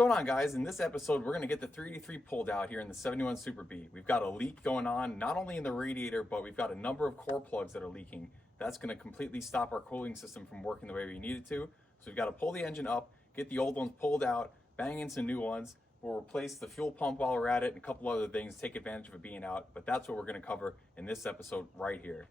going on, guys? In this episode, we're going to get the 383 pulled out here in the 71 Super B. We've got a leak going on, not only in the radiator, but we've got a number of core plugs that are leaking. That's going to completely stop our cooling system from working the way we need it to. So we've got to pull the engine up, get the old ones pulled out, bang in some new ones. We'll replace the fuel pump while we're at it and a couple other things, take advantage of it being out. But that's what we're going to cover in this episode right here.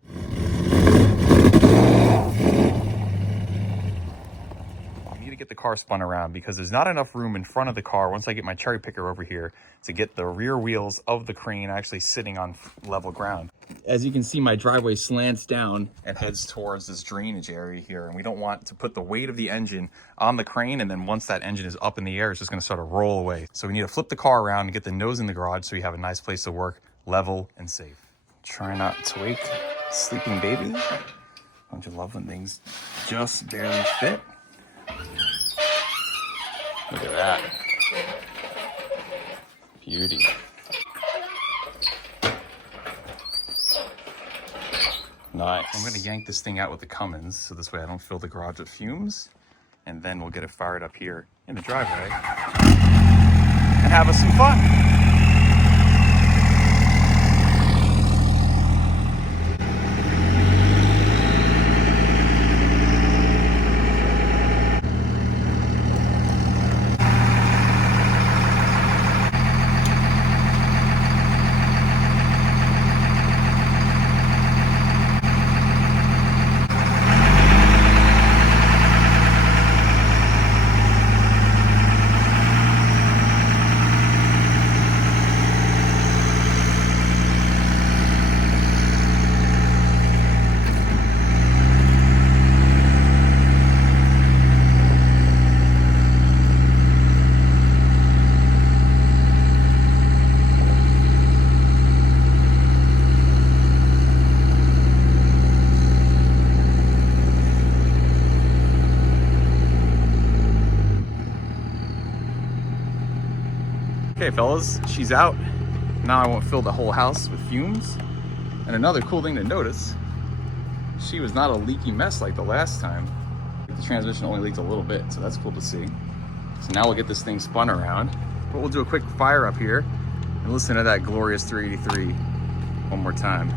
To get the car spun around because there's not enough room in front of the car once I get my cherry picker over here to get the rear wheels of the crane actually sitting on level ground. As you can see, my driveway slants down and heads towards this drainage area here, and we don't want to put the weight of the engine on the crane, and then once that engine is up in the air, it's just going to start to roll away. So we need to flip the car around and get the nose in the garage so we have a nice place to work, level and safe. Try not to wake sleeping baby. Don't you love when things just barely fit? Look at that. Beauty. Nice. I'm going to yank this thing out with the Cummins so this way I don't fill the garage with fumes. And then we'll get it fired up here in the driveway and have us some fun. Okay, fellas, she's out. Now I won't fill the whole house with fumes. And another cool thing to notice, she was not a leaky mess like the last time. The transmission only leaked a little bit, so that's cool to see. So now we'll get this thing spun around. But we'll do a quick fire up here and listen to that glorious 383 one more time.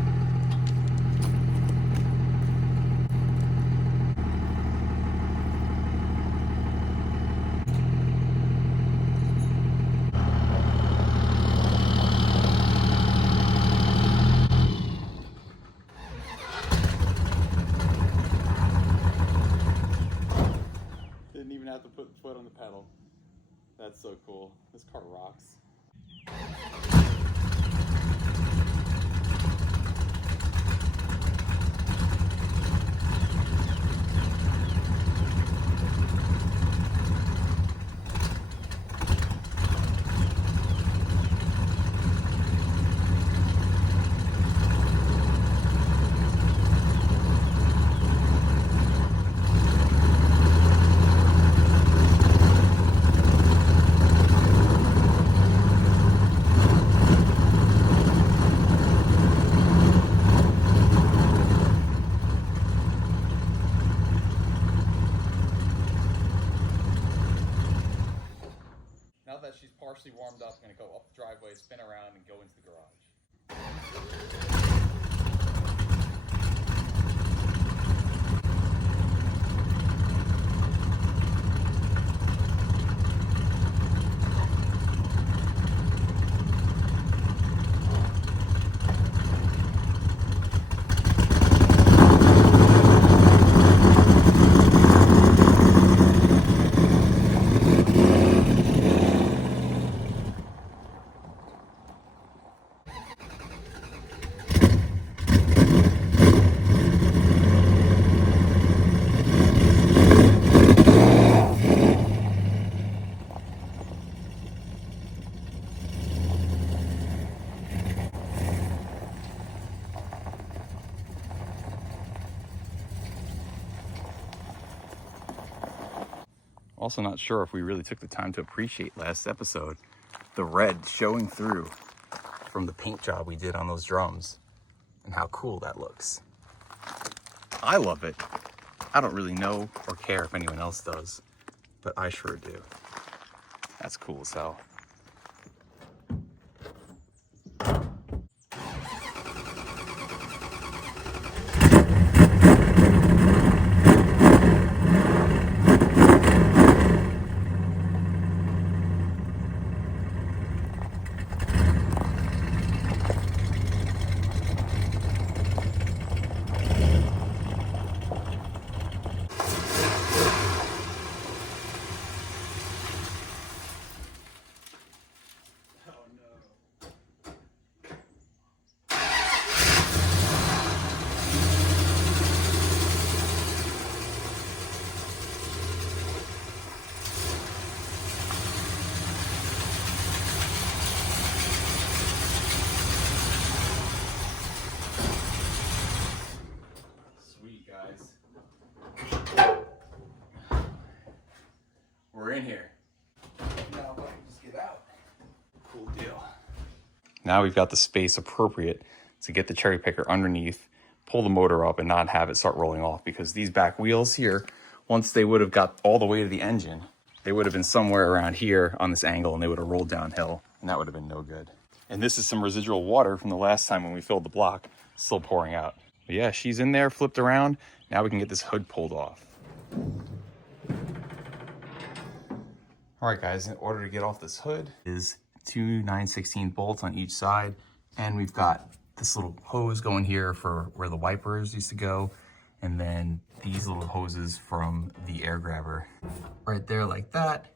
Have to put the foot on the pedal. That's so cool. This car rocks. Now that she's partially warmed up, I'm going to go up the driveway, spin around, and go into the garage. Also not sure if we really took the time to appreciate last episode, the red showing through from the paint job we did on those drums and how cool that looks. I love it. I don't really know or care if anyone else does, but I sure do. That's cool as hell. We're in here. Now I can just get out. Cool deal. Now we've got the space appropriate to get the cherry picker underneath, pull the motor up, and not have it start rolling off, because these back wheels here, once they would have got all the way to the engine, they would have been somewhere around here on this angle, and they would have rolled downhill, and that would have been no good. And this is some residual water from the last time when we filled the block, still pouring out. But yeah, she's in there, flipped around. Now we can get this hood pulled off. All right, guys, in order to get off this hood is 2 9/16 bolts on each side. And we've got this little hose going here for where the wipers used to go. And then these little hoses from the air grabber right there like that.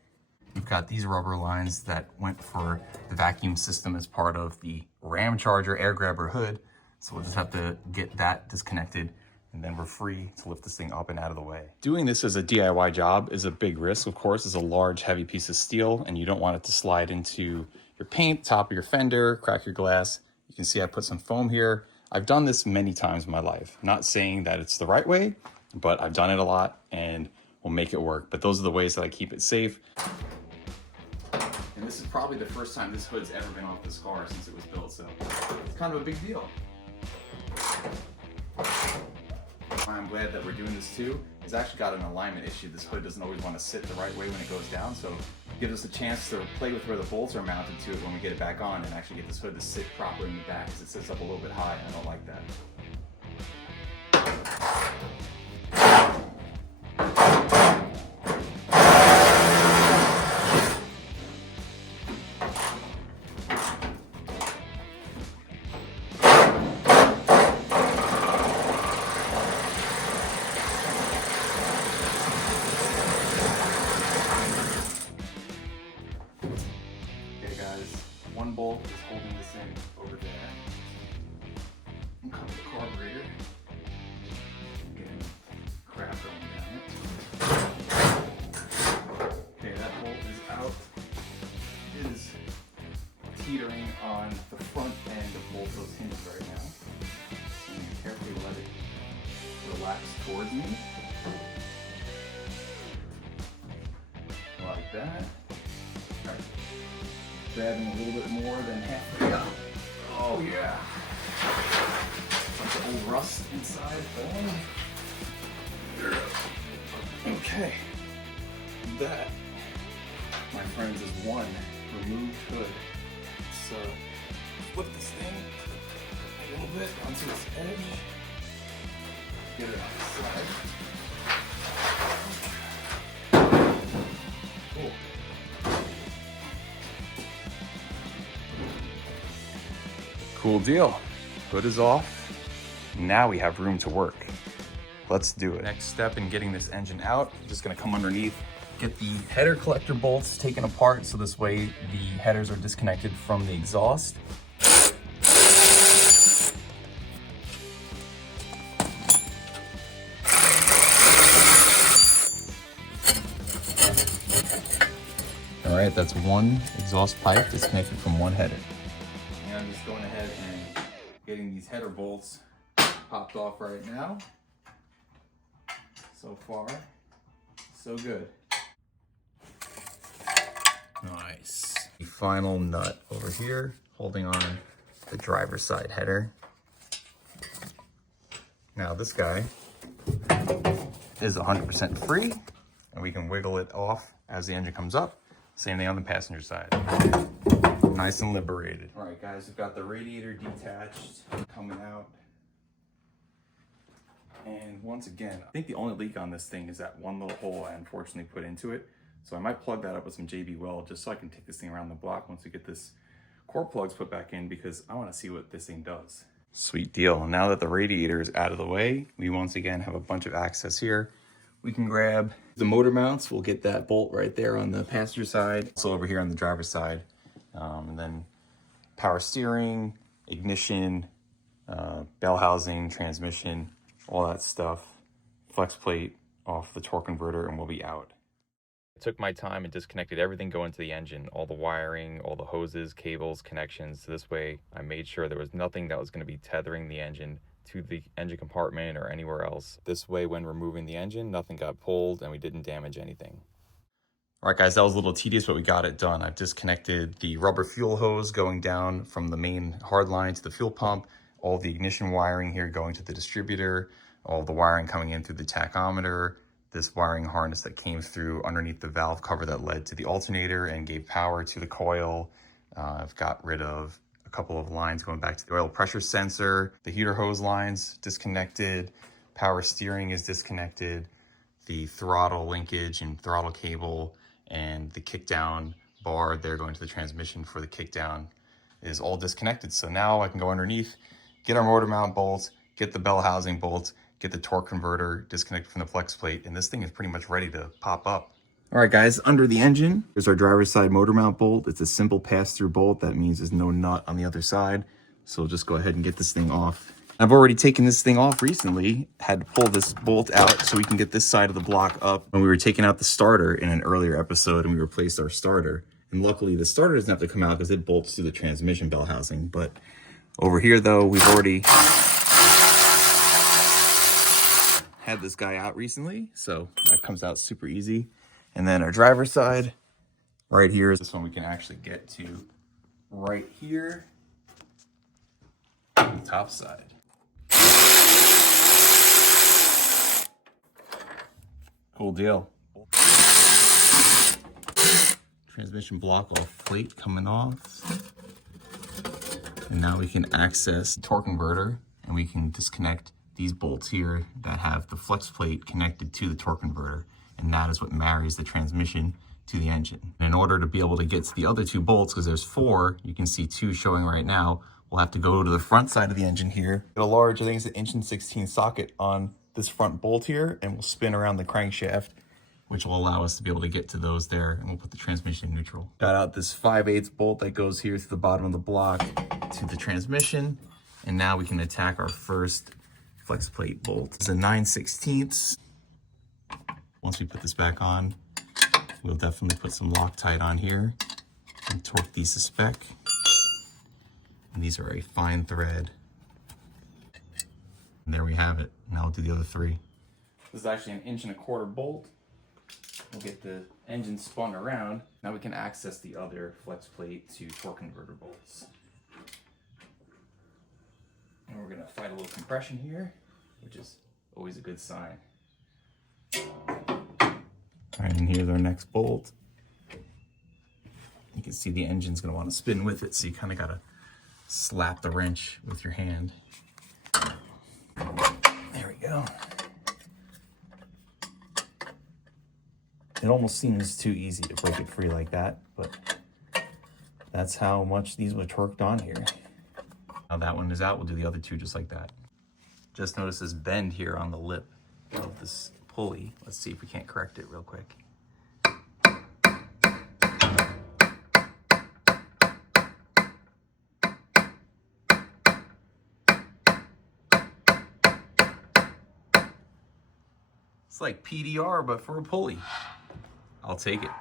We've got these rubber lines that went for the vacuum system as part of the Ram Charger air grabber hood. So we'll just have to get that disconnected, and then we're free to lift this thing up and out of the way. Doing this as a DIY job is a big risk, of course. It's a large, heavy piece of steel, and you don't want it to slide into your paint, top of your fender, crack your glass. You can see I put some foam here. I've done this many times in my life. Not saying that it's the right way, but I've done it a lot, and we'll make it work. But those are the ways that I keep it safe. And this is probably the first time this hood's ever been off this car since it was built, so it's kind of a big deal. I'm glad that we're doing this too. It's actually got an alignment issue. This hood doesn't always want to sit the right way when it goes down, so it gives us a chance to play with where the bolts are mounted to it when we get it back on, and actually get this hood to sit properly in the back, because it sits up a little bit high, and I don't like that. One bolt is holding this in over there. And cover the carburetor. Getting crap going down it. Okay, that bolt is out. It is teetering on the front end of both those hinges right now. So I'm going to carefully let it relax towards me. Like that. All right. Grabbing a little bit more than halfway up. Oh yeah. Bunch of old rust inside. Okay. That, my friends, is one removed hood. So flip this thing a little bit onto its edge. Get it on the side. Cool. Cool deal. Hood is off. Now we have room to work. Let's do it. Next step in getting this engine out, I'm just gonna come underneath, get the header collector bolts taken apart, so this way the headers are disconnected from the exhaust. All right, that's one exhaust pipe disconnected from one header. And I'm just going ahead and getting these header bolts popped off right now. So far, so good. Nice. The final nut over here, holding on the driver's side header. Now this guy is 100% free, and we can wiggle it off as the engine comes up. Same thing on the passenger side. Nice and liberated. All right, guys, we've got the radiator detached, coming out. And once again, I think the only leak on this thing is that one little hole I unfortunately put into it. So I might plug that up with some JB Weld just so I can take this thing around the block once we get this core plugs put back in, because I want to see what this thing does. Sweet deal. Now that the radiator is out of the way, we once again have a bunch of access here. We can grab the motor mounts. We'll get that bolt right there on the passenger side. Also over here on the driver's side. And then power steering, ignition, bell housing, transmission, all that stuff. Flex plate off the torque converter, and we'll be out. I took my time and disconnected everything going to the engine, all the wiring, all the hoses, cables, connections. So this way I made sure there was nothing that was going to be tethering the engine to the engine compartment or anywhere else. This way, when removing the engine, nothing got pulled and we didn't damage anything. All right, guys, that was a little tedious, but we got it done. I've disconnected the rubber fuel hose going down from the main hard line to the fuel pump, all the ignition wiring here going to the distributor, all the wiring coming in through the tachometer, this wiring harness that came through underneath the valve cover that led to the alternator and gave power to the coil. I've got rid of a couple of lines going back to the oil pressure sensor, the heater hose lines disconnected, power steering is disconnected, the throttle linkage and throttle cable and the kickdown bar there going to the transmission for the kickdown is all disconnected. So now I can go underneath, get our motor mount bolts, get the bell housing bolts, get the torque converter disconnected from the flex plate, and this thing is pretty much ready to pop up. All right, guys, under the engine, there's our driver's side motor mount bolt. It's a simple pass-through bolt. That means there's no nut on the other side. So we'll just go ahead and get this thing off. I've already taken this thing off recently, had to pull this bolt out so we can get this side of the block up. When we were taking out the starter in an earlier episode and we replaced our starter. And luckily the starter doesn't have to come out because it bolts to the transmission bell housing. But over here though, we've already had this guy out recently, so that comes out super easy. And then our driver's side right here is this one we can actually get to right here on the top side. Cool deal. Transmission block off plate coming off. And now we can access the torque converter and we can disconnect these bolts here that have the flex plate connected to the torque converter, and that is what marries the transmission to the engine. And in order to be able to get to the other two bolts, because there's 4, you can see 2 showing right now, we'll have to go to the front side of the engine here. Get a large, I think it's an 1.16" socket on this front bolt here, and we'll spin around the crankshaft, which will allow us to be able to get to those there, and we'll put the transmission in neutral. Got out this 5/8 bolt that goes here to the bottom of the block to the transmission, and now we can attack our first flex plate bolt. It's a 9/16. Once we put this back on, we'll definitely put some Loctite on here and torque these to spec. And these are a fine thread. And there we have it. Now we'll do the other 3. This is actually an 1.25" bolt. We'll get the engine spun around. Now we can access the other flex plate to torque converter bolts. And we're gonna fight a little compression here, which is always a good sign. All right, and here's our next bolt. You can see the engine's gonna wanna spin with it, so you kinda gotta slap the wrench with your hand. There we go. It almost seems too easy to break it free like that, but that's how much these were torqued on here. Now that one is out, we'll do the other 2 just like that. Just notice this bend here on the lip of this pulley. Let's see if we can't correct it real quick. It's like PDR, but for a pulley. I'll take it.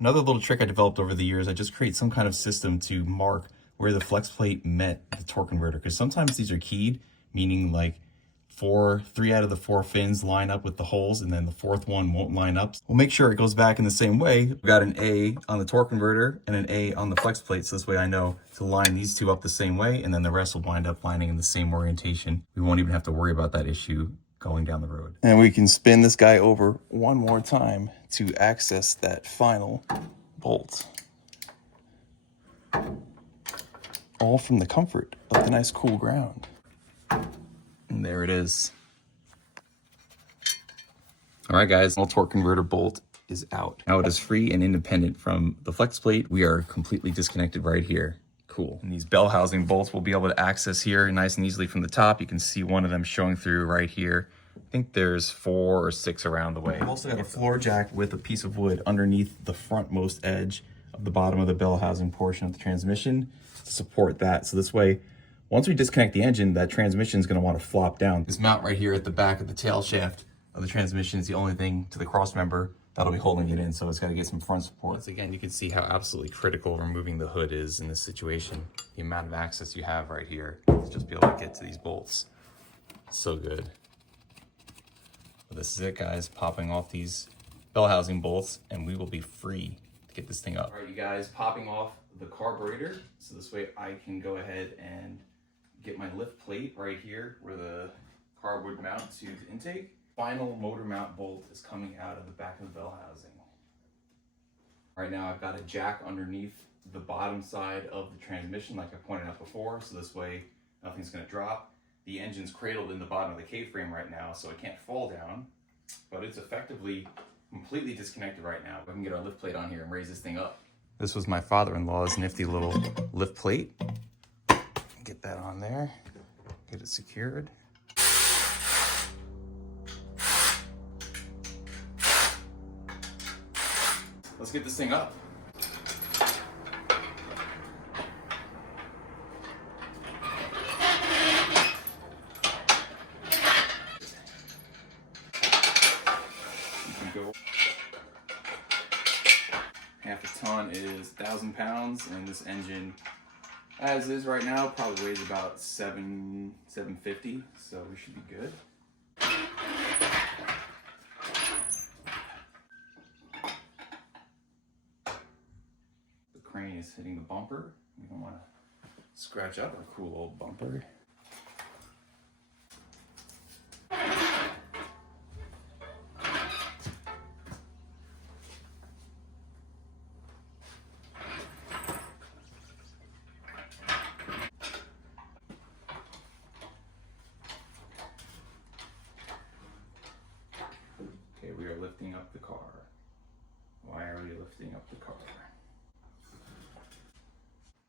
Another little trick I developed over the years, I just create some kind of system to mark where the flex plate met the torque converter, because sometimes these are keyed, meaning like 3 out of the 4 fins line up with the holes, and then the 4th one won't line up. We'll make sure it goes back in the same way. We've got an A on the torque converter and an A on the flex plate, so this way I know to line these 2 up the same way, and then the rest will wind up lining in the same orientation. We won't even have to worry about that issue going down the road. And we can spin this guy over one more time to access that final bolts. All from the comfort of the nice cool ground. And there it is. All right, guys, the torque converter bolt is out. Now it is free and independent from the flex plate. We are completely disconnected right here. Cool. And these bell housing bolts we'll be able to access here nice and easily from the top. You can see one of them showing through right here. I think there's 4 or 6 around the way. I've also got a floor jack with a piece of wood underneath the frontmost edge of the bottom of the bell housing portion of the transmission to support that. So this way, once we disconnect the engine, that transmission is going to want to flop down. This mount right here at the back of the tail shaft of the transmission is the only thing to the cross member that'll be holding it in, so it's got to get some front support. Once again, you can see how absolutely critical removing the hood is in this situation. The amount of access you have right here to just be able to get to these bolts. So good. But this is it, guys. Popping off these bell housing bolts, and we will be free to get this thing up. All right, you guys, popping off the carburetor, so this way I can go ahead and get my lift plate right here where the carb would mount to the intake. Final motor mount bolt is coming out of the back of the bell housing. Right now I've got a jack underneath the bottom side of the transmission like I pointed out before, so this way nothing's going to drop. The engine's cradled in the bottom of the K-frame right now, so it can't fall down, but it's effectively completely disconnected right now. We can get our lift plate on here and raise this thing up. This was my father-in-law's nifty little lift plate. Get that on there, get it secured. Let's get this thing up. You can go. Half a ton is 1,000 pounds, and this engine, as is right now, probably weighs about 750, so we should be good. Crane is hitting the bumper. We don't want to scratch up our cool old bumper. Okay, we are lifting up the car. Why are we lifting up the car?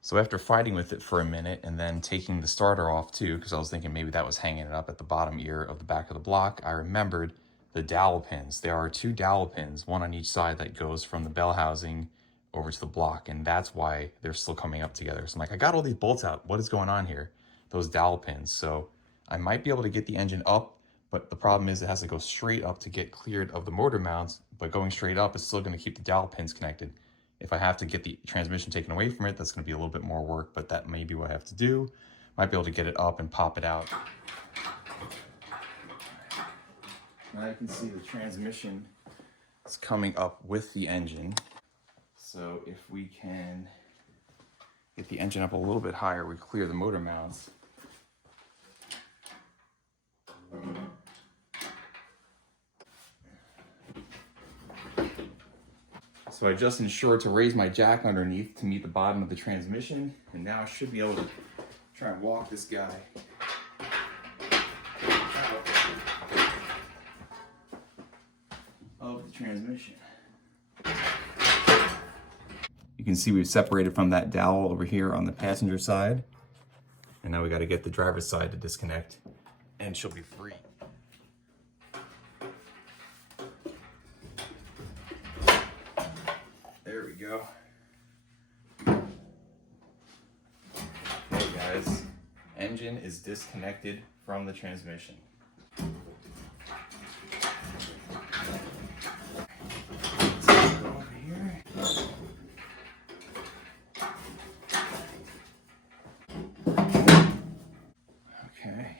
So after fighting with it for a minute and then taking the starter off too, because I was thinking maybe that was hanging it up at the bottom ear of the back of the block, I remembered the dowel pins. There are 2 dowel pins, one on each side that goes from the bell housing over to the block, and that's why they're still coming up together. So I'm like, I got all these bolts out. What is going on here? Those dowel pins. So I might be able to get the engine up, but the problem is it has to go straight up to get cleared of the motor mounts, but going straight up is still going to keep the dowel pins connected. If I have to get the transmission taken away from it, that's going to be a little bit more work, but that may be what I have to do. Might be able to get it up and pop it out. Now you can see the transmission is coming up with the engine. So if we can get the engine up a little bit higher, we clear the motor mounts. So I just ensured to raise my jack underneath to meet the bottom of the transmission, and now I should be able to try and walk this guy out of the transmission. You can see we've separated from that dowel over here on the passenger side, and now we got to get the driver's side to disconnect, and she'll be free. There we go. Okay guys, engine is disconnected from the transmission. Let's go over here. Okay.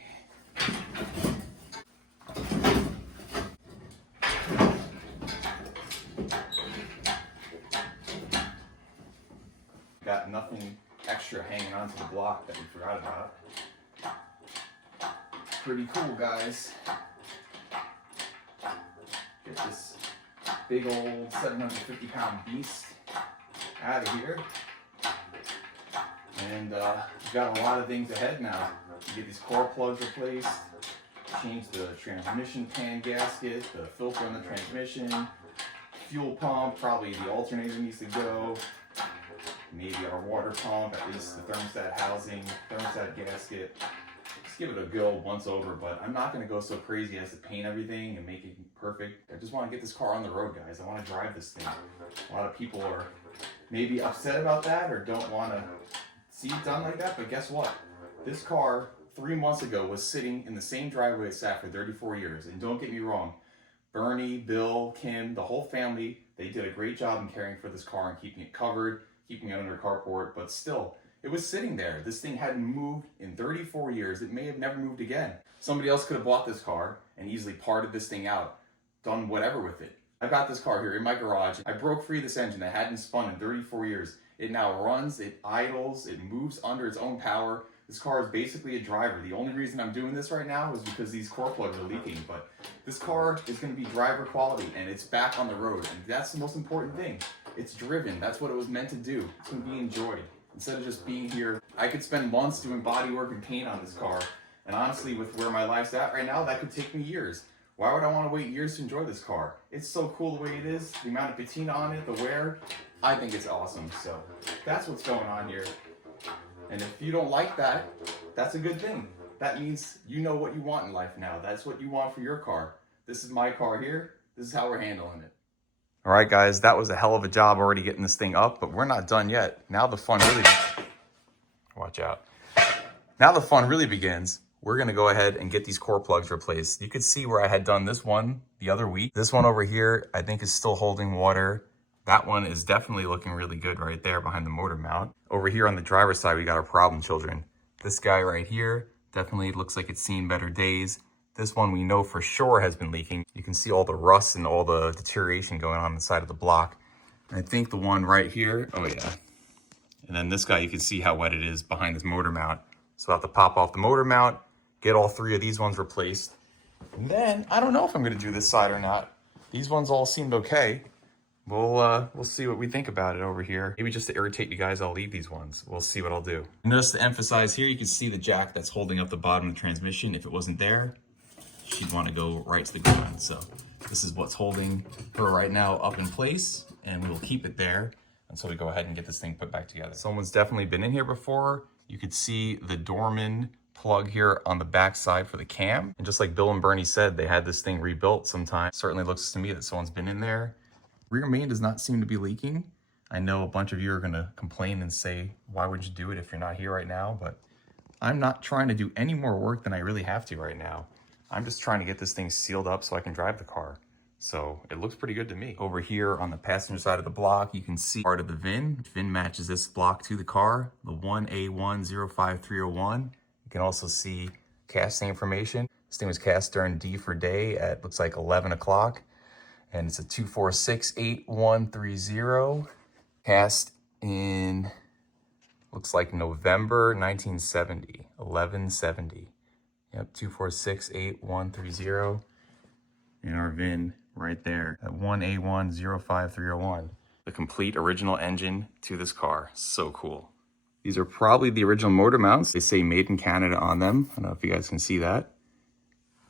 Got nothing extra hanging onto the block that we forgot about. Pretty cool, guys. Get this big old 750-pound beast out of here. And we've got a lot of things ahead now. You get these core plugs replaced, change the transmission pan gasket, the filter on the transmission, fuel pump, probably the alternator needs to go, maybe our water pump, at least the thermostat housing, thermostat gasket. Just give it a go once over, but I'm not going to go so crazy as to paint everything and make it perfect. I just want to get this car on the road, guys. I want to drive this thing. A lot of people are maybe upset about that or don't want to see it done like that, but guess what? This car 3 months ago was sitting in the same driveway it sat for 34 years. And don't get me wrong, Bernie, Bill, Kim, the whole family, they did a great job in caring for this car and keeping it covered, keeping it under carport, but still, it was sitting there. This thing hadn't moved in 34 years. It may have never moved again. Somebody else could have bought this car and easily parted this thing out, done whatever with it. I've got this car here in my garage. I broke free this engine that hadn't spun in 34 years. It now runs, it idles, it moves under its own power. This car is basically a driver. The only reason I'm doing this right now is because these core plugs are leaking, but this car is going to be driver quality and it's back on the road. And that's the most important thing. It's driven. That's what it was meant to do. It's going to be enjoyed. Instead of just being here, I could spend months doing body work and paint on this car. And honestly, with where my life's at right now, that could take me years. Why would I want to wait years to enjoy this car? It's so cool the way it is, the amount of patina on it, the wear. I think it's awesome. So that's what's going on here. And if you don't like that, that's a good thing. That means you know what you want in life now. That's what you want for your car. This is my car here. This is how we're handling it. All right, guys, that was a hell of a job already getting this thing up, but we're not done yet. Now the fun really, watch out. Now the fun really begins. We're gonna go ahead and get these core plugs replaced. You could see where I had done this one the other week. This one over here, I think is still holding water. That one is definitely looking really good right there behind the motor mount. Over here on the driver's side, we got our problem children. This guy right here definitely looks like it's seen better days. This one we know for sure has been leaking. You can see all the rust and all the deterioration going on the side of the block. And I think the one right here, oh yeah. And then this guy, you can see how wet it is behind this motor mount. So I'll have to pop off the motor mount, get all three of these ones replaced. And then, I don't know if I'm gonna do this side or not. These ones all seemed okay. We'll see what we think about it over here. Maybe just to irritate you guys, I'll leave these ones. We'll see what I'll do. And just to emphasize here, you can see the jack that's holding up the bottom of the transmission. If it wasn't there, she'd want to go right to the ground. So this is what's holding her right now up in place, and we will keep it there until we go ahead and get this thing put back together. Someone's definitely been in here before. You could see the Dorman plug here on the back side for the cam. And just like Bill and Bernie said, they had this thing rebuilt sometime. Certainly looks to me that someone's been in there. Rear main does not seem to be leaking. I know a bunch of you are gonna complain and say, why would you do it if you're not here right now? But I'm not trying to do any more work than I really have to right now. I'm just trying to get this thing sealed up so I can drive the car. So it looks pretty good to me. Over here on the passenger side of the block, you can see part of the VIN. VIN matches this block to the car, the 1A105301. You can also see casting information. This thing was cast during D for day at looks like 11 o'clock. And it's a 2468130. Cast in, looks like November 1970, 1170. Yep, 2468130. And our VIN right there at 1A105301. The complete original engine to this car. So cool. These are probably the original motor mounts. They say made in Canada on them. I don't know if you guys can see that.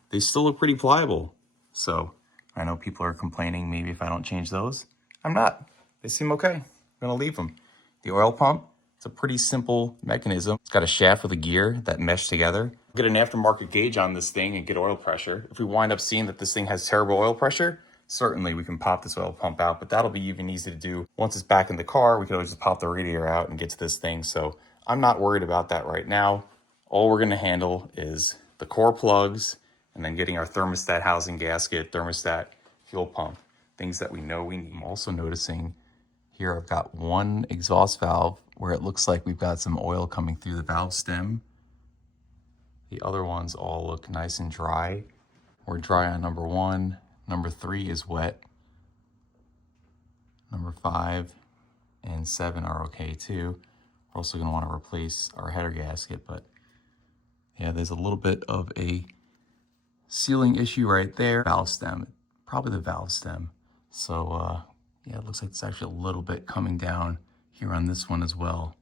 They still look pretty pliable. So I know people are complaining maybe if I don't change those. I'm not. They seem okay. I'm gonna leave them. The oil pump, it's a pretty simple mechanism. It's got a shaft with a gear that mesh together. Get an aftermarket gauge on this thing and get oil pressure. If we wind up seeing that this thing has terrible oil pressure, certainly we can pop this oil pump out, but that'll be even easy to do. Once it's back in the car, we can always just pop the radiator out and get to this thing. So I'm not worried about that right now. All we're gonna handle is the core plugs and then getting our thermostat housing gasket, thermostat fuel pump, things that we know we need. I'm also noticing here I've got one exhaust valve where it looks like we've got some oil coming through the valve stem. The other ones all look nice and dry. We're dry on number 1. Number 3 is wet. Number 5 and 7 are okay too. We're also gonna wanna replace our header gasket, but yeah, there's a little bit of a sealing issue right there. Valve stem, probably the valve stem. So yeah, it looks like it's actually a little bit coming down here on this one as well.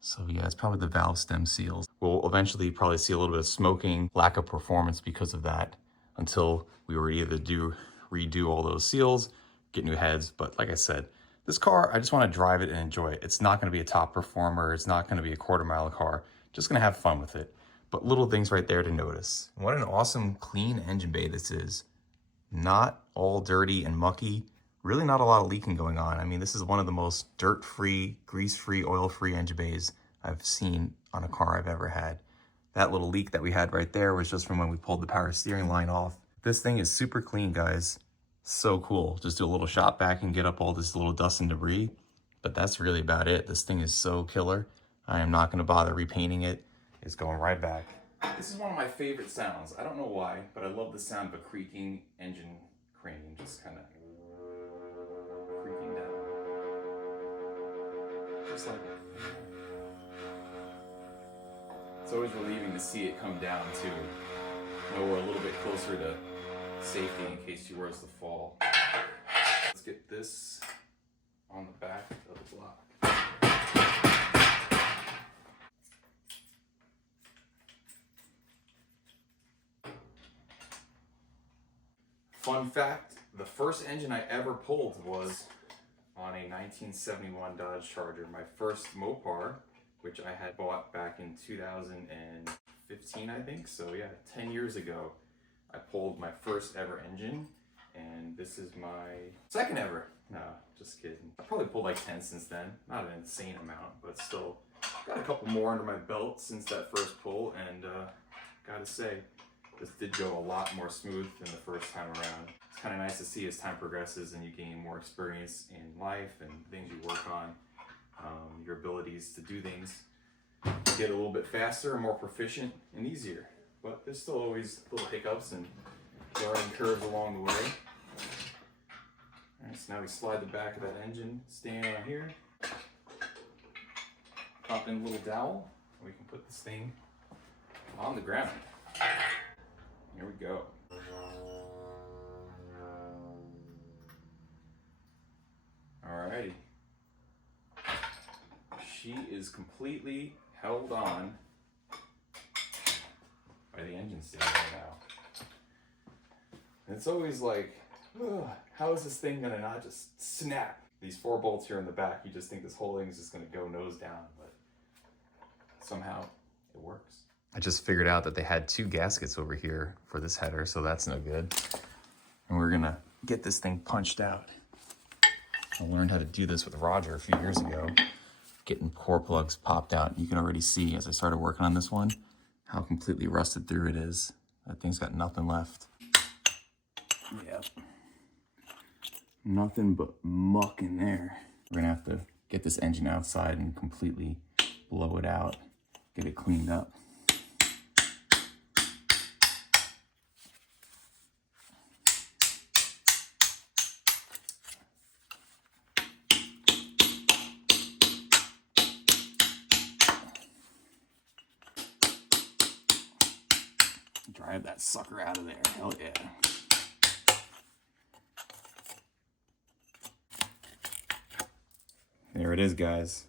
So yeah, it's probably the valve stem seals. We'll eventually probably see a little bit of smoking, lack of performance because of that, until we were either redo all those seals, get new heads. But like I said, this car, I just want to drive it and enjoy it. It's not going to be a top performer. It's not going to be a quarter-mile car. Just going to have fun with it. But little things right there to notice. What an awesome, clean engine bay this is. Not all dirty and mucky. Really not a lot of leaking going on. I mean, this is one of the most dirt-free, grease-free, oil-free engine bays I've seen on a car I've ever had. That little leak that we had right there was just from when we pulled the power steering line off. This thing is super clean, guys. So cool. Just do a little shop vac and get up all this little dust and debris. But that's really about it. This thing is so killer. I am not going to bother repainting it. It's going right back. This is one of my favorite sounds. I don't know why, but I love the sound of a creaking engine crane. Just kind of creaking down. Just like it. It's always relieving to see it come down too. Know we're a little bit closer to safety in case she were to fall. Let's get this on the back of the block. Fun fact, the first engine I ever pulled was on a 1971 Dodge Charger, my first Mopar, which I had bought back in 2015, I think. So yeah, 10 years ago, I pulled my first ever engine, and this is my second ever. No, just kidding. I probably pulled like 10 since then. Not an insane amount, but still got a couple more under my belt since that first pull, and gotta say, this did go a lot more smooth than the first time around. It's kind of nice to see as time progresses and you gain more experience in life and things you work on, your abilities to do things get a little bit faster and more proficient and easier. But there's still always little hiccups and learning curves along the way. All right, so now we slide the back of that engine stand on here. Pop in a little dowel, and we can put this thing on the ground. Here we go. Alrighty. She is completely held on by the engine stand right now. And it's always like, ugh, how is this thing gonna not just snap? These 4 bolts here in the back, you just think this whole thing is just gonna go nose down, but somehow it works. I just figured out that they had 2 gaskets over here for this header, so that's no good. And we're gonna get this thing punched out. I learned how to do this with Roger a few years ago, getting core plugs popped out. You can already see as I started working on this one, how completely rusted through it is. That thing's got nothing left. Yep. Nothing but muck in there. We're gonna have to get this engine outside and completely blow it out, get it cleaned up. Drive that sucker out of there. Hell yeah. There it is, guys.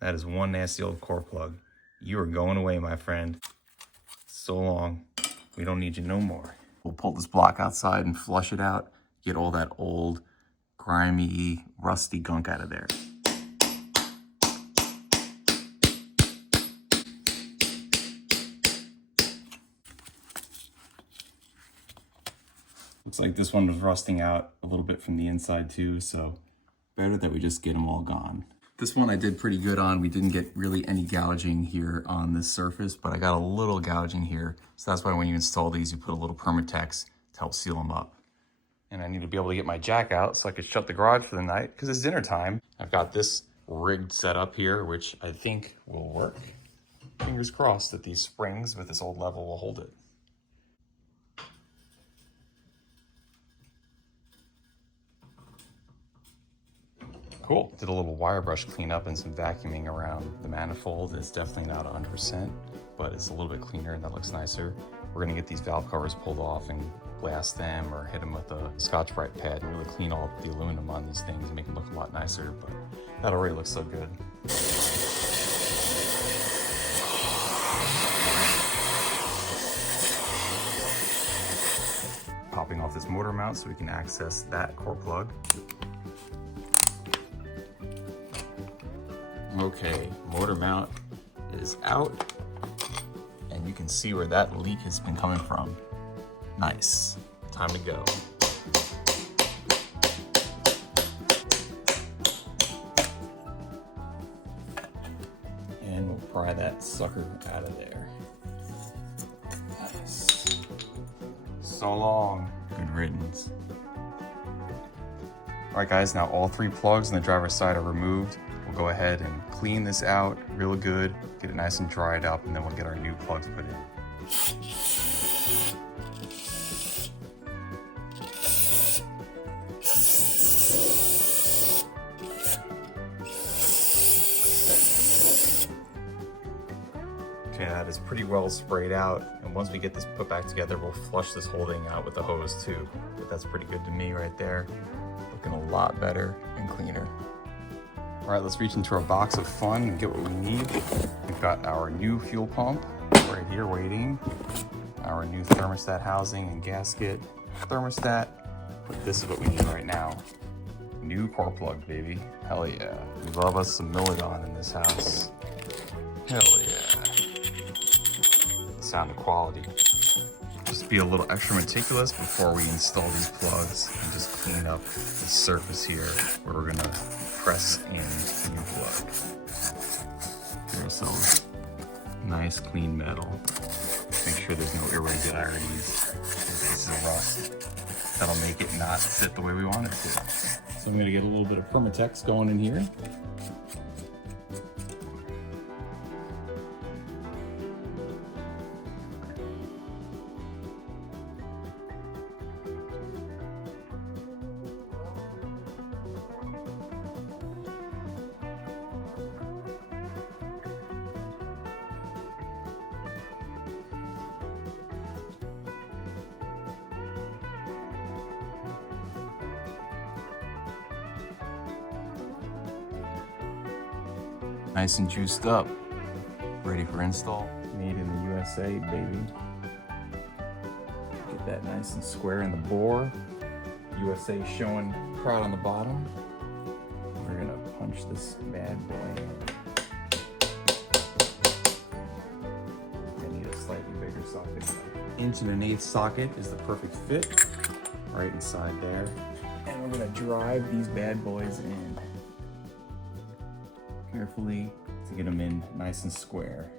That is one nasty old core plug. You are going away, my friend. So long. We don't need you no more. We'll pull this block outside and flush it out. Get all that old, grimy, rusty gunk out of there. Looks like this one was rusting out a little bit from the inside too, so better that we just get them all gone. This one I did pretty good on. We didn't get really any gouging here on this surface, but I got a little gouging here. So that's why when you install these, you put a little Permatex to help seal them up. And I need to be able to get my jack out so I could shut the garage for the night because it's dinner time. I've got this rigged set up here, which I think will work. Fingers crossed that these springs with this old level will hold it. Cool. Did a little wire brush cleanup and some vacuuming around the manifold. It's definitely not 100%, but it's a little bit cleaner and that looks nicer. We're gonna get these valve covers pulled off and blast them or hit them with a Scotch-Brite pad and really clean all the aluminum on these things and make them look a lot nicer, but that already looks so good. Popping off this motor mount so we can access that core plug. Okay, motor mount is out, and you can see where that leak has been coming from. Nice. Time to go. And we'll pry that sucker out of there. Nice. So long. Good riddance. All right, guys, now all 3 plugs on the driver's side are removed. We'll go ahead and clean this out real good, get it nice and dried up, and then we'll get our new plugs put in. Okay, that is pretty well sprayed out, and once we get this put back together, we'll flush this whole thing out with the hose too. But that's pretty good to me right there. Looking a lot better and cleaner. All right, let's reach into our box of fun and get what we need. We've got our new fuel pump right here waiting, our new thermostat housing and gasket thermostat. But this is what we need right now. New core plug, baby. Hell yeah. We love us some Milligon in this house. Hell yeah. The sound of quality. Just be a little extra meticulous before we install these plugs and just clean up the surface here where we're gonna press in the new plug. Get ourselves nice clean metal. Make sure there's no irregularities, pieces of rust. That'll make it not sit the way we want it to. So I'm gonna get a little bit of Permatex going in here. Nice and juiced up, ready for install. Made in the USA, baby. Get that nice and square in the bore. USA showing proud on the bottom. We're gonna punch this bad boy in. I need a slightly bigger socket. 1 1/8" socket is the perfect fit, right inside there. And we're gonna drive these bad boys in carefully to get them in nice and square.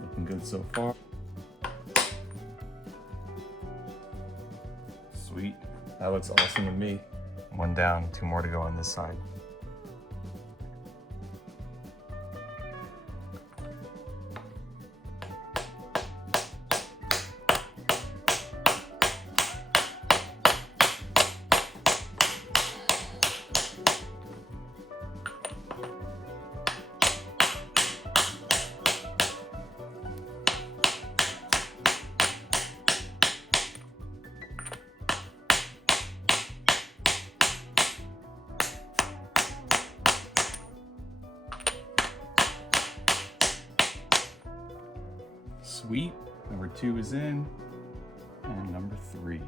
Looking good so far. Sweet. That looks awesome to me. 1 down, 2 more to go on this side. Sweet. Number 2 is in, and number 3.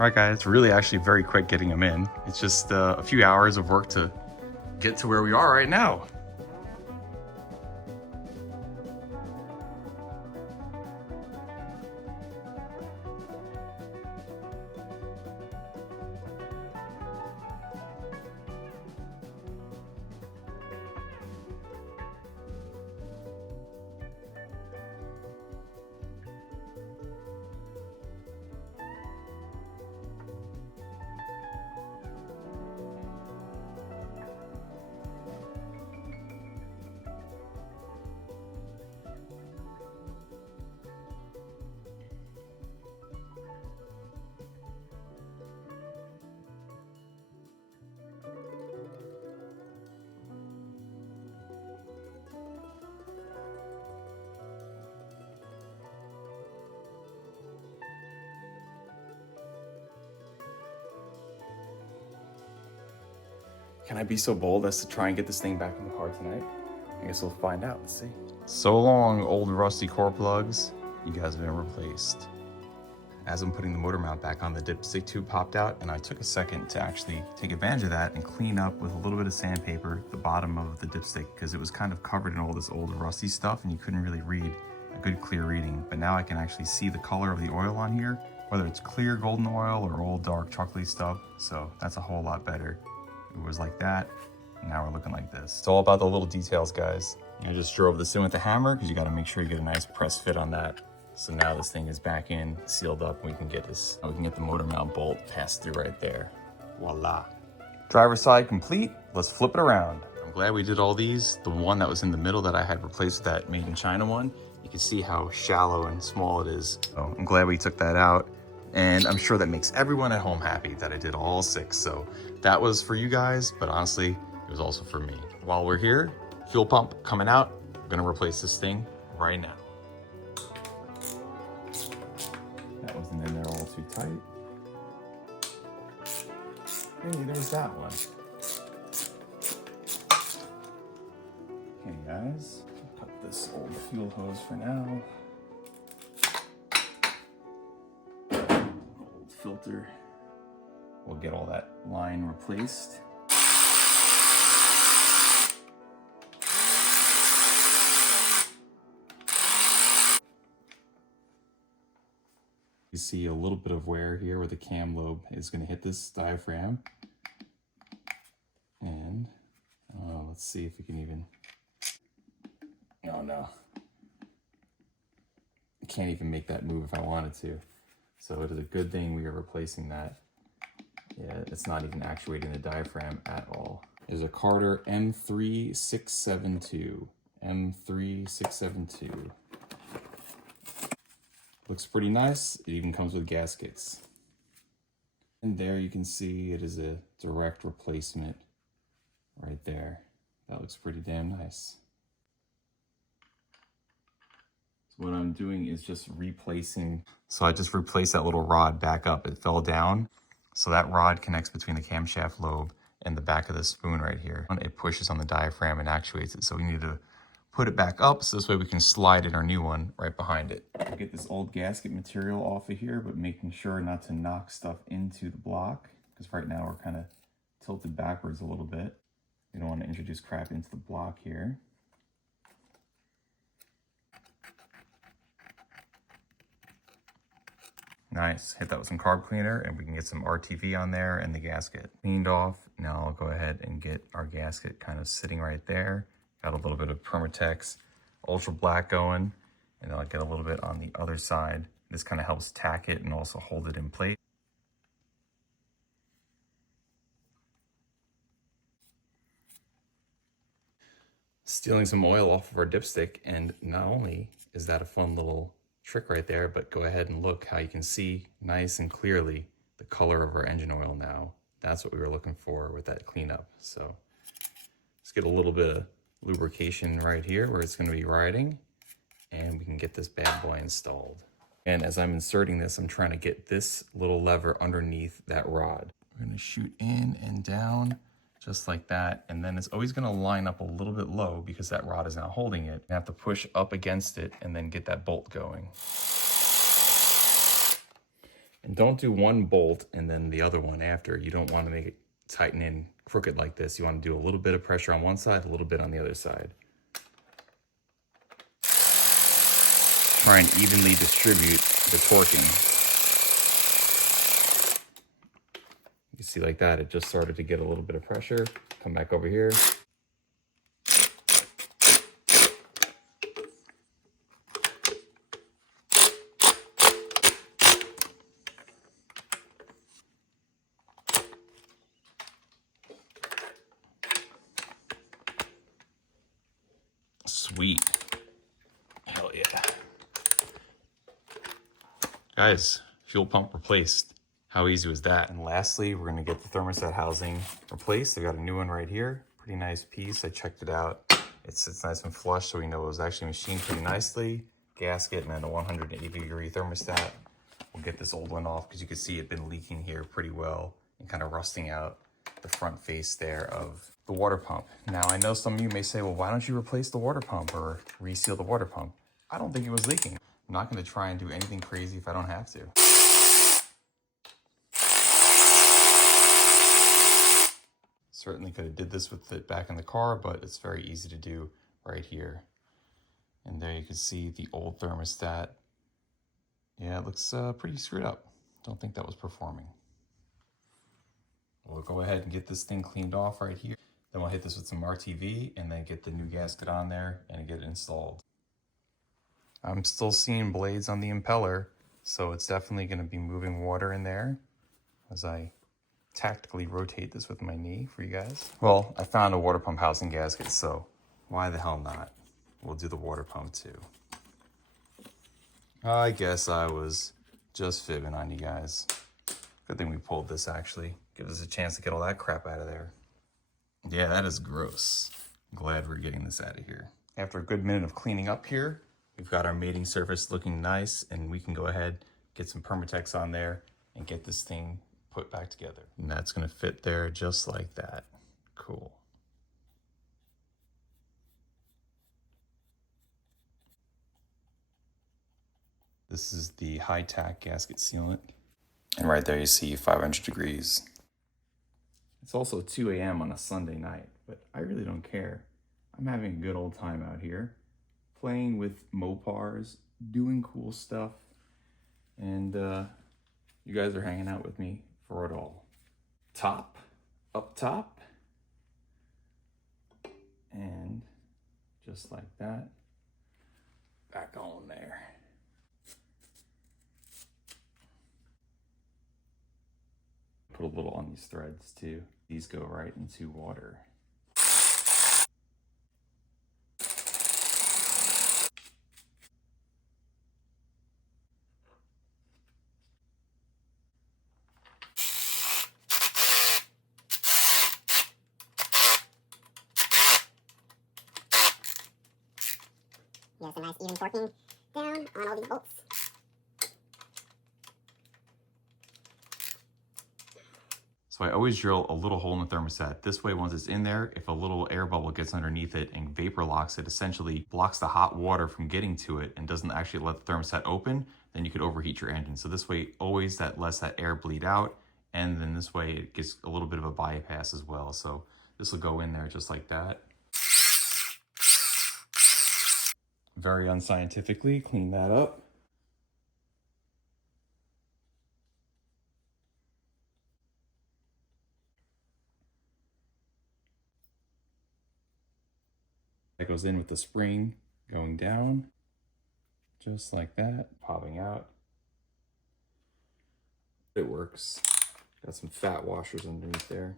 All right, guys, it's really actually very quick getting them in. It's just a few hours of work to get to where we are right now. Can I be so bold as to try and get this thing back in the car tonight? I guess we'll find out. Let's see. So long, old rusty core plugs. You guys have been replaced. As I'm putting the motor mount back on, the dipstick tube popped out, and I took a second to actually take advantage of that and clean up with a little bit of sandpaper the bottom of the dipstick, because it was kind of covered in all this old rusty stuff and you couldn't really read a good clear reading. But now I can actually see the color of the oil on here, whether it's clear golden oil or old dark chocolatey stuff. So that's a whole lot better. It was like that, and now we're looking like this. It's all about the little details, guys. I just drove this in with the hammer because you got to make sure you get a nice press fit on that. So now this thing is back in, sealed up, and we can get the motor mount bolt passed through right there. Voila. Driver's side complete. Let's flip it around. I'm glad we did all these. The one that was in the middle that I had replaced with that made in China one, you can see how shallow and small it is. So I'm glad we took that out. And I'm sure that makes everyone at home happy that I did all 6. So that was for you guys, but honestly, it was also for me. While we're here, fuel pump coming out. I'm gonna replace this thing right now. That wasn't in there all too tight. Hey, there's that one. Okay, guys, cut this old fuel hose for now. Old filter. We'll get all that line replaced. You see a little bit of wear here where the cam lobe is going to hit this diaphragm. And let's see if we can even... Oh no. I can't even make that move if I wanted to. So it is a good thing we are replacing that. Yeah, it's not even actuating the diaphragm at all. There's a Carter M3672. M3672. Looks pretty nice. It even comes with gaskets. And there you can see it is a direct replacement right there. That looks pretty damn nice. So what I'm doing is just replacing. So I just replaced that little rod back up. It fell down. So that rod connects between the camshaft lobe and the back of the spoon right here. It pushes on the diaphragm and actuates it. So we need to put it back up so this way we can slide in our new one right behind it. I'll get this old gasket material off of here, but making sure not to knock stuff into the block, because right now we're kind of tilted backwards a little bit. We don't want to introduce crap into the block here. Nice, hit that with some carb cleaner and we can get some RTV on there and the gasket cleaned off. Now I'll go ahead and get our gasket kind of sitting right there. Got a little bit of Permatex Ultra Black going, and I'll get a little bit on the other side. This kind of helps tack it and also hold it in place. Stealing some oil off of our dipstick, and not only is that a fun little trick right there, but go ahead and look how you can see nice and clearly the color of our engine oil now. That's what we were looking for with that cleanup. So let's get a little bit of lubrication right here where it's going to be riding, and we can get this bad boy installed. And as I'm inserting this, I'm trying to get this little lever underneath that rod. We're going to shoot in and down just like that, and then it's always going to line up a little bit low because that rod is not holding it. You have to push up against it and then get that bolt going. And don't do one bolt and then the other one after. You don't want to make it tighten in crooked like this. You want to do a little bit of pressure on one side, a little bit on the other side. Try and evenly distribute the torquing. You see like that, it just started to get a little bit of pressure. Come back over here. Sweet. Hell yeah. Guys, fuel pump replaced. How easy was that? And lastly, we're gonna get the thermostat housing replaced. I got a new one right here. Pretty nice piece. I checked it out. It sits nice and flush, so we know it was actually machined pretty nicely. Gasket and then a 180-degree thermostat. We'll get this old one off because you can see it's been leaking here pretty well and kind of rusting out. the front face there of the water pump. Now, I know some of you may say, well, why don't you replace the water pump or reseal the water pump? I don't think it was leaking. I'm not gonna try and do anything crazy if I don't have to. Certainly could have did this with it back in the car, but it's very easy to do right here. And there you can see the old thermostat. Yeah, it looks pretty screwed up. Don't think that was performing. We'll go ahead and get this thing cleaned off right here. Then we'll hit this with some RTV and then get the new gasket on there and get it installed. I'm still seeing blades on the impeller, so it's definitely going to be moving water in there as I tactically rotate this with my knee for you guys. Well, I found a water pump housing gasket, so why the hell not? We'll do the water pump too. I guess I was just fibbing on you guys. Good thing we pulled this actually. Gives us a chance to get all that crap out of there. Yeah, that is gross. Glad we're getting this out of here. After a good minute of cleaning up here, we've got our mating surface looking nice, and we can go ahead, get some Permatex on there and get this thing put back together. And that's gonna fit there just like that. Cool. This is the high-tack gasket sealant. And right there you see 500 degrees. It's also 2 a.m. on a Sunday night, but I really don't care. I'm having a good old time out here, playing with Mopars, doing cool stuff, and you guys are hanging out with me for it all. Up top, and just like that, back on there. Put a little on these threads too. These go right into water. Yeah, some nice even torquing down on all these bolts. So I always drill a little hole in the thermostat. This way, once it's in there, if a little air bubble gets underneath it and vapor locks it, essentially blocks the hot water from getting to it and doesn't actually let the thermostat open, then you could overheat your engine. So this way, always that lets that air bleed out, and then this way it gets a little bit of a bypass as well. So this will go in there just like that. Very unscientifically, clean that up. That goes in with the spring going down, just like that, popping out. It works. Got some fat washers underneath there.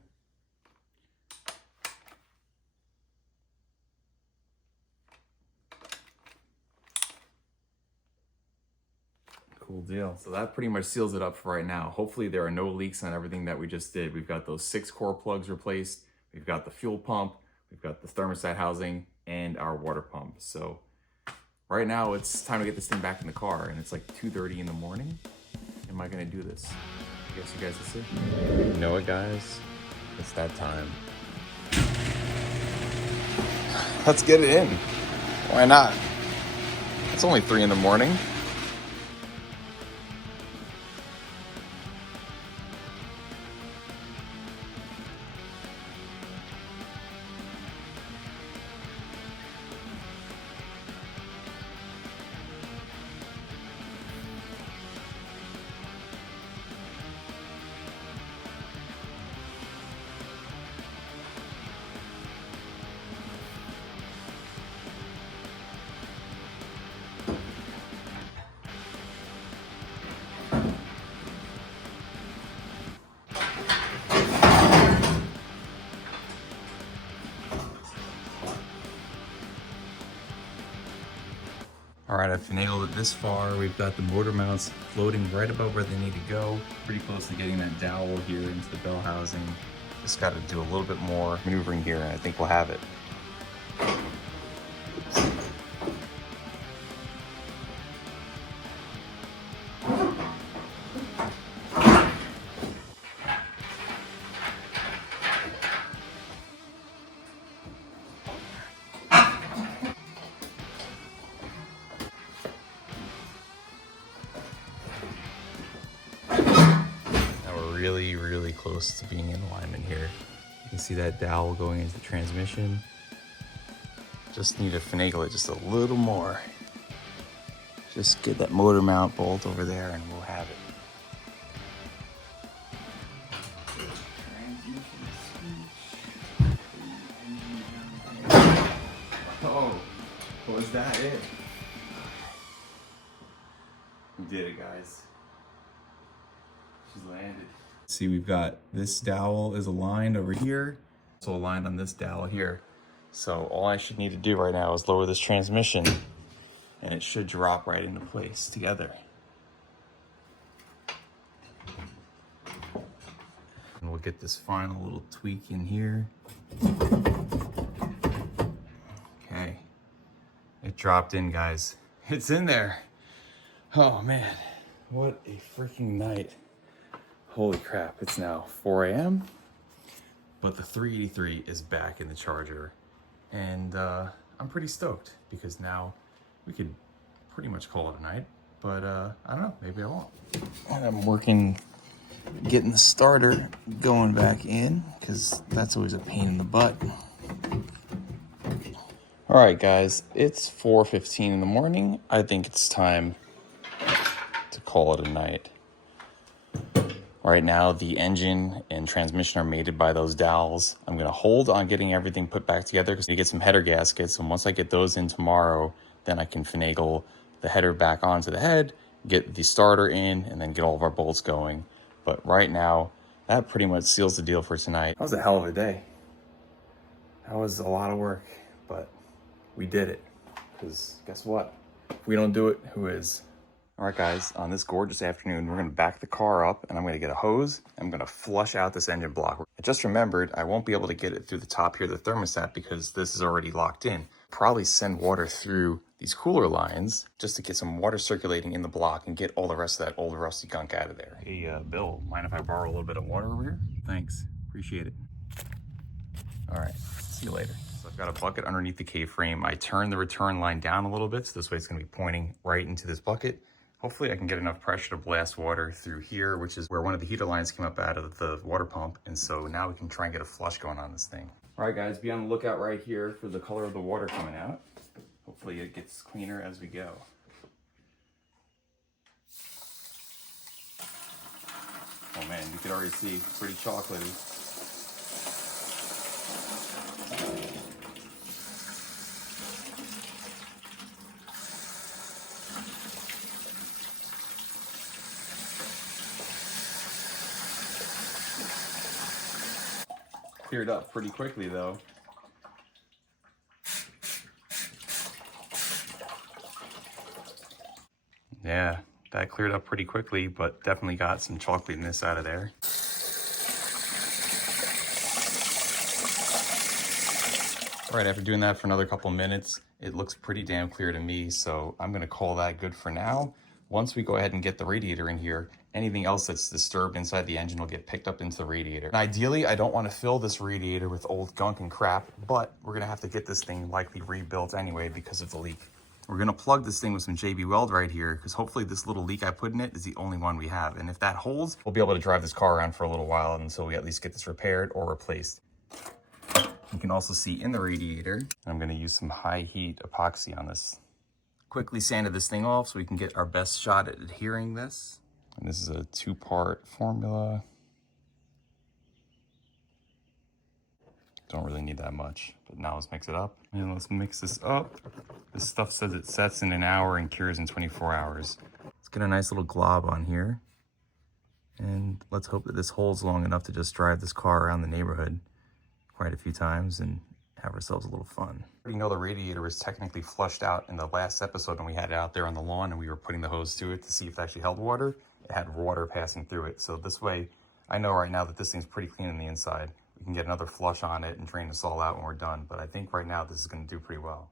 Cool deal. So that pretty much seals it up for right now. Hopefully there are no leaks on everything that we just did. We've got those 6 core plugs replaced. We've got the fuel pump. We've got the thermostat housing and our water pump. So right now it's time to get this thing back in the car, and it's like 2:30 in the morning. Am I gonna do this? I guess you guys will see. You know what, guys? It's that time. Let's get it in. Why not? It's only 3 in the morning. All right, I've finagled it this far. We've got the motor mounts floating right above where they need to go. Pretty close to getting that dowel here into the bell housing. Just got to do a little bit more maneuvering here, and I think we'll have it. close to being in alignment here. You can see that dowel going into the transmission. Just need to finagle it just a little more. Just get that motor mount bolt over there and we'll have it. Oh, was that it? We did it, guys. She's landed. See, we've got this dowel is aligned over here. Also aligned on this dowel here. So all I should need to do right now is lower this transmission and it should drop right into place together. And we'll get this final little tweak in here. Okay, it dropped in, guys. It's in there. Oh man, what a freaking night. Holy crap, it's now 4 a.m. But the 383 is back in the charger. And I'm pretty stoked because now we could pretty much call it a night. But I don't know, maybe I won't. And I'm working, getting the starter going back in because that's always a pain in the butt. All right, guys, it's 4:15 in the morning. I think it's time to call it a night. Right now, the engine and transmission are mated by those dowels. I'm gonna hold on getting everything put back together because we get some header gaskets. And once I get those in tomorrow, then I can finagle the header back onto the head, get the starter in, and then get all of our bolts going. But right now, that pretty much seals the deal for tonight. That was a hell of a day. That was a lot of work, but we did it. Because guess what? If we don't do it, who is? All right, guys, on this gorgeous afternoon, we're gonna back the car up and I'm gonna get a hose. I'm gonna flush out this engine block. I just remembered I won't be able to get it through the top here, the thermostat, because this is already locked in. Probably send water through these cooler lines just to get some water circulating in the block and get all the rest of that old rusty gunk out of there. Hey, Bill, mind if I borrow a little bit of water over here? Thanks, appreciate it. All right, see you later. So I've got a bucket underneath the K-frame. I turned the return line down a little bit, so this way it's gonna be pointing right into this bucket. Hopefully I can get enough pressure to blast water through here, which is where one of the heater lines came up out of the water pump. And so now we can try and get a flush going on this thing. All right, guys, be on the lookout right here for the color of the water coming out. Hopefully it gets cleaner as we go. Oh man, you could already see pretty chocolatey. Cleared up pretty quickly though. Yeah, that cleared up pretty quickly, but definitely got some chocolatiness out of there. All right, after doing that for another couple minutes, it looks pretty damn clear to me, so I'm gonna call that good for now. Once we go ahead and get the radiator in here, anything else that's disturbed inside the engine will get picked up into the radiator. And ideally, I don't want to fill this radiator with old gunk and crap, but we're gonna have to get this thing likely rebuilt anyway because of the leak. We're gonna plug this thing with some JB Weld right here because hopefully this little leak I put in it is the only one we have. And if that holds, we'll be able to drive this car around for a little while until we at least get this repaired or replaced. You can also see in the radiator, I'm gonna use some high heat epoxy on this. Quickly sanded this thing off so we can get our best shot at adhering this. And this is a 2-part formula. Don't really need that much, but now let's mix it up. And let's mix this up. This stuff says it sets in an hour and cures in 24 hours. Let's get a nice little glob on here. And let's hope that this holds long enough to just drive this car around the neighborhood quite a few times and have ourselves a little fun. I already know the radiator was technically flushed out in the last episode when we had it out there on the lawn and we were putting the hose to it to see if it actually held water. It had water passing through it. So this way, I know right now that this thing's pretty clean on the inside. We can get another flush on it and drain this all out when we're done. But I think right now this is gonna do pretty well.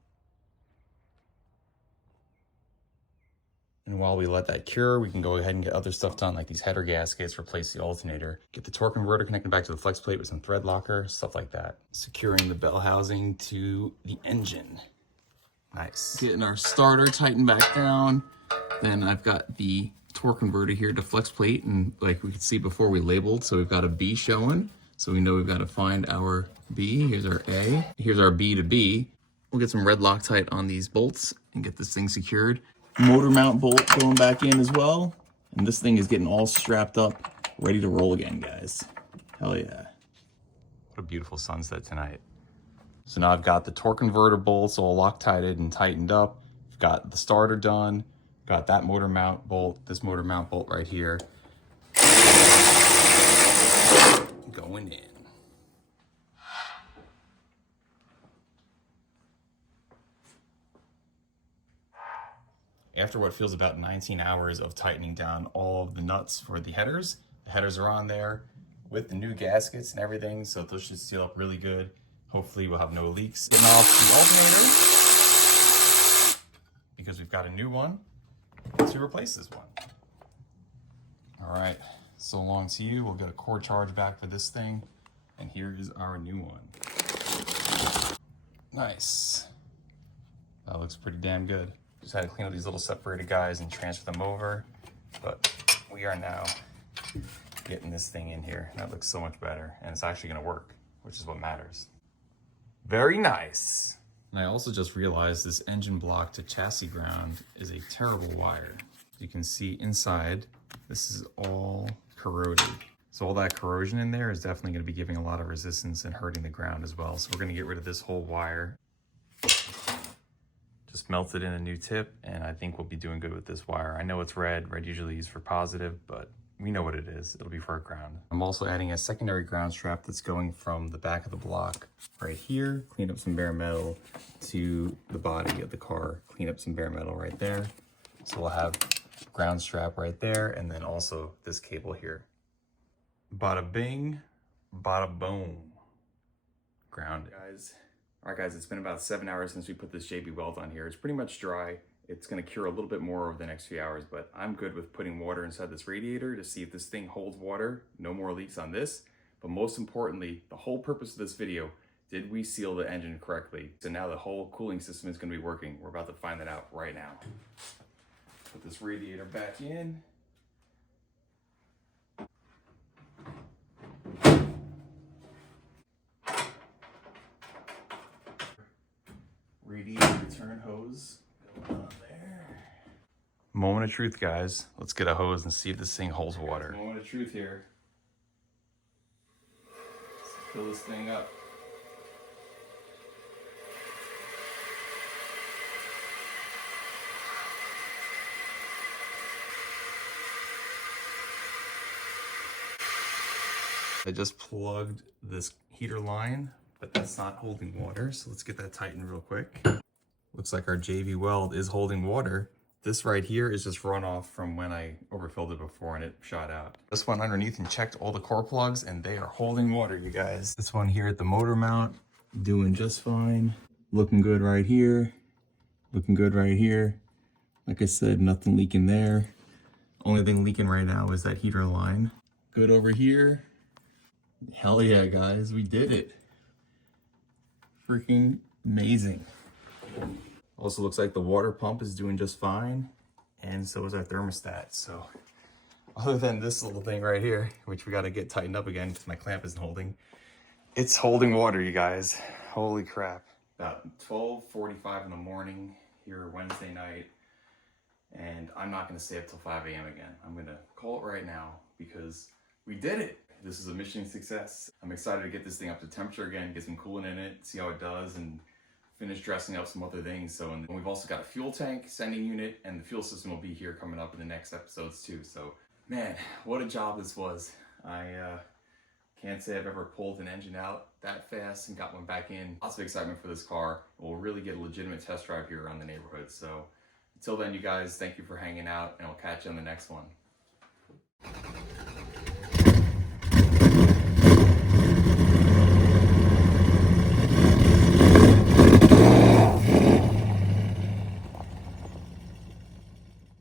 And while we let that cure, we can go ahead and get other stuff done, like these header gaskets, replace the alternator, get the torque converter connected back to the flex plate with some thread locker, stuff like that. Securing the bell housing to the engine. Nice. Getting our starter tightened back down. Then I've got the torque converter here to flex plate, and like we could see before, we labeled, so we've got a B showing. So we know we've got to find our B. Here's our A. Here's our B to B. We'll get some red Loctite on these bolts and get this thing secured. Motor mount bolt going back in as well. And this thing is getting all strapped up, ready to roll again, guys. Hell yeah. What a beautiful sunset tonight. So now I've got the torque converter bolts all Loctited and tightened up. I've got the starter done. Got that motor mount bolt, this motor mount bolt right here. Going in. After what feels about 19 hours of tightening down all of the nuts for the headers are on there with the new gaskets and everything, so those should seal up really good. Hopefully we'll have no leaks. Getting off the alternator because we've got a new one to replace this one. All right, so long to you. We'll get a cord charge back for this thing, and here is our new one. Nice. That looks pretty damn good. Just had to clean up these little separated guys and transfer them over, but we are now getting this thing in here. That looks so much better, and it's actually gonna work, which is what matters. Very nice. And I also just realized this engine block to chassis ground is a terrible wire. You can see inside, this is all corroded. So all that corrosion in there is definitely gonna be giving a lot of resistance and hurting the ground as well. So we're gonna get rid of this whole wire. Just melted in a new tip, and I think we'll be doing good with this wire. I know it's red. Red usually used for positive, but we know what it is. It'll be for our ground. I'm also adding a secondary ground strap that's going from the back of the block right here, clean up some bare metal, to the body of the car, clean up some bare metal right there. So we'll have ground strap right there, and then also this cable here. Bada bing, bada boom. Ground, guys. All right, guys, it's been about 7 hours since we put this JB Weld on here. It's pretty much dry. It's gonna cure a little bit more over the next few hours, but I'm good with putting water inside this radiator to see if this thing holds water. No more leaks on this. But most importantly, the whole purpose of this video, did we seal the engine correctly? So now the whole cooling system is gonna be working. We're about to find that out right now. Put this radiator back in. Radiator return hose going on there. Moment of truth, guys. Let's get a hose and see if this thing holds water. Moment of truth here. Let's fill this thing up. I just plugged this heater line, but that's not holding water, so let's get that tightened real quick. Looks like our JB Weld is holding water. This right here is just runoff from when I overfilled it before and it shot out. This one underneath and checked all the core plugs, and they are holding water, you guys. This one here at the motor mount, doing just fine. Looking good right here. Looking good right here. Like I said, nothing leaking there. Only thing leaking right now is that heater line. Good over here. Hell yeah, guys, we did it. Freaking amazing. Also looks like the water pump is doing just fine, and so is our thermostat. So other than this little thing right here, which we got to get tightened up again because my clamp isn't holding, it's holding water, you guys. Holy crap. About 12:45 in the morning here Wednesday night, and I'm not going to stay up till 5 a.m. again. I'm going to call it right now because we did it. This is a mission success. I'm excited to get this thing up to temperature again, get some coolant in it, see how it does, and finish dressing up some other things. So, and we've also got a fuel tank, sending unit, and the fuel system will be here coming up in the next episodes too. So, man, what a job this was. I can't say I've ever pulled an engine out that fast and got one back in. Lots of excitement for this car. We'll really get a legitimate test drive here around the neighborhood. So, until then, you guys, thank you for hanging out, and I'll catch you on the next one.